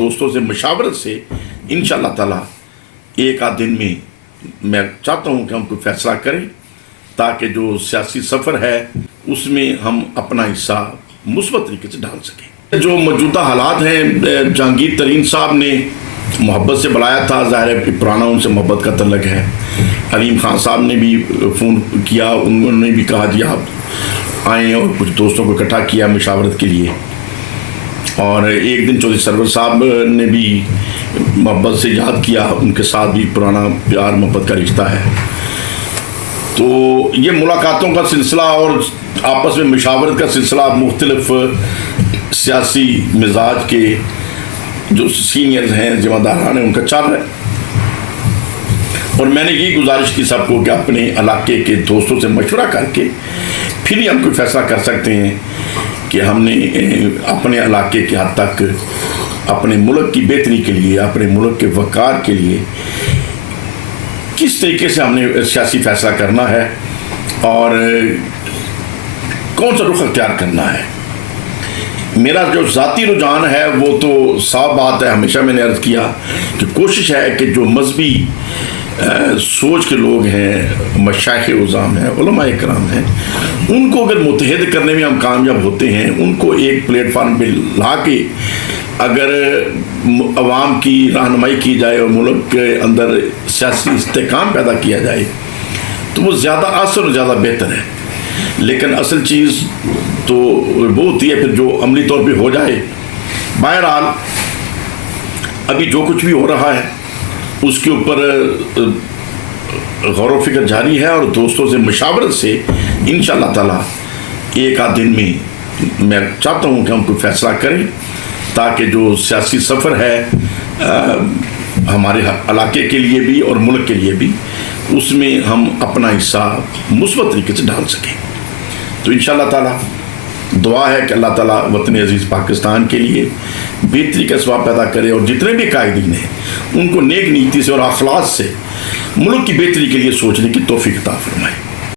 دوستوں سے مشاورت سے انشاءاللہ تعالی ایک آدھ دن میں میں چاہتا ہوں کہ ہم کوئی فیصلہ کریں تاکہ جو سیاسی سفر ہے اس میں ہم اپنا حصہ مثبت طریقے سے ڈال سکیں۔ جو موجودہ حالات ہیں، جہانگیر ترین صاحب نے محبت سے بلایا تھا، ظاہر ہے پرانا ان سے محبت کا تعلق ہے۔ علیم خان صاحب نے بھی فون کیا، انہوں نے بھی کہا جی آپ آئیں، اور کچھ دوستوں کو اکٹھا کیا مشاورت کے لیے۔ اور ایک دن چودھری سرور صاحب نے بھی محبت سے یاد کیا، ان کے ساتھ بھی پرانا پیار محبت کا رشتہ ہے۔ تو یہ ملاقاتوں کا سلسلہ اور آپس میں مشاورت کا سلسلہ مختلف سیاسی مزاج کے جو سینئرز ہیں، ذمہ داران ہیں، ان کا چل رہا ہے۔ اور میں نے یہ گزارش کی سب کو کہ اپنے علاقے کے دوستوں سے مشورہ کر کے پھر ہی ہم کوئی فیصلہ کر سکتے ہیں کہ ہم نے اپنے علاقے کے حد تک اپنے ملک کی بہتری کے لیے، اپنے ملک کے وقار کے لیے کس طریقے سے ہم نے سیاسی فیصلہ کرنا ہے اور کون سا رخ اختیار کرنا ہے۔ میرا جو ذاتی رجحان ہے وہ تو صاف بات ہے، ہمیشہ میں نے عرض کیا کہ کوشش ہے کہ جو مذہبی سوچ کے لوگ ہیں، مشائخ عظام ہیں، علماء کرام ہیں، ان کو اگر متحد کرنے میں ہم کامیاب ہوتے ہیں، ان کو ایک پلیٹ فارم پہ لا کے اگر عوام کی رہنمائی کی جائے اور ملک کے اندر سیاسی استحکام پیدا کیا جائے تو وہ زیادہ اثر اور زیادہ بہتر ہے۔ لیکن اصل چیز تو وہ ہوتی ہے پھر جو عملی طور پہ ہو جائے۔ بہرحال ابھی جو کچھ بھی ہو رہا ہے اس کے اوپر غور و فکر جاری ہے، اور دوستوں سے مشاورت سے انشاءاللہ تعالی ایک آدھ دن میں چاہتا ہوں کہ ہم کوئی فیصلہ کریں تاکہ جو سیاسی سفر ہے ہمارے علاقے کے لیے بھی اور ملک کے لیے بھی، اس میں ہم اپنا حصہ مثبت طریقے سے ڈال سکیں۔ تو انشاءاللہ تعالی دعا ہے کہ اللہ تعالیٰ وطن عزیز پاکستان کے لیے بہتری کا اسباب پیدا کرے، اور جتنے بھی قائدین ہیں ان کو نیک نیتی سے اور اخلاص سے ملک کی بہتری کے لیے سوچنے کی توفیق عطا فرمائے۔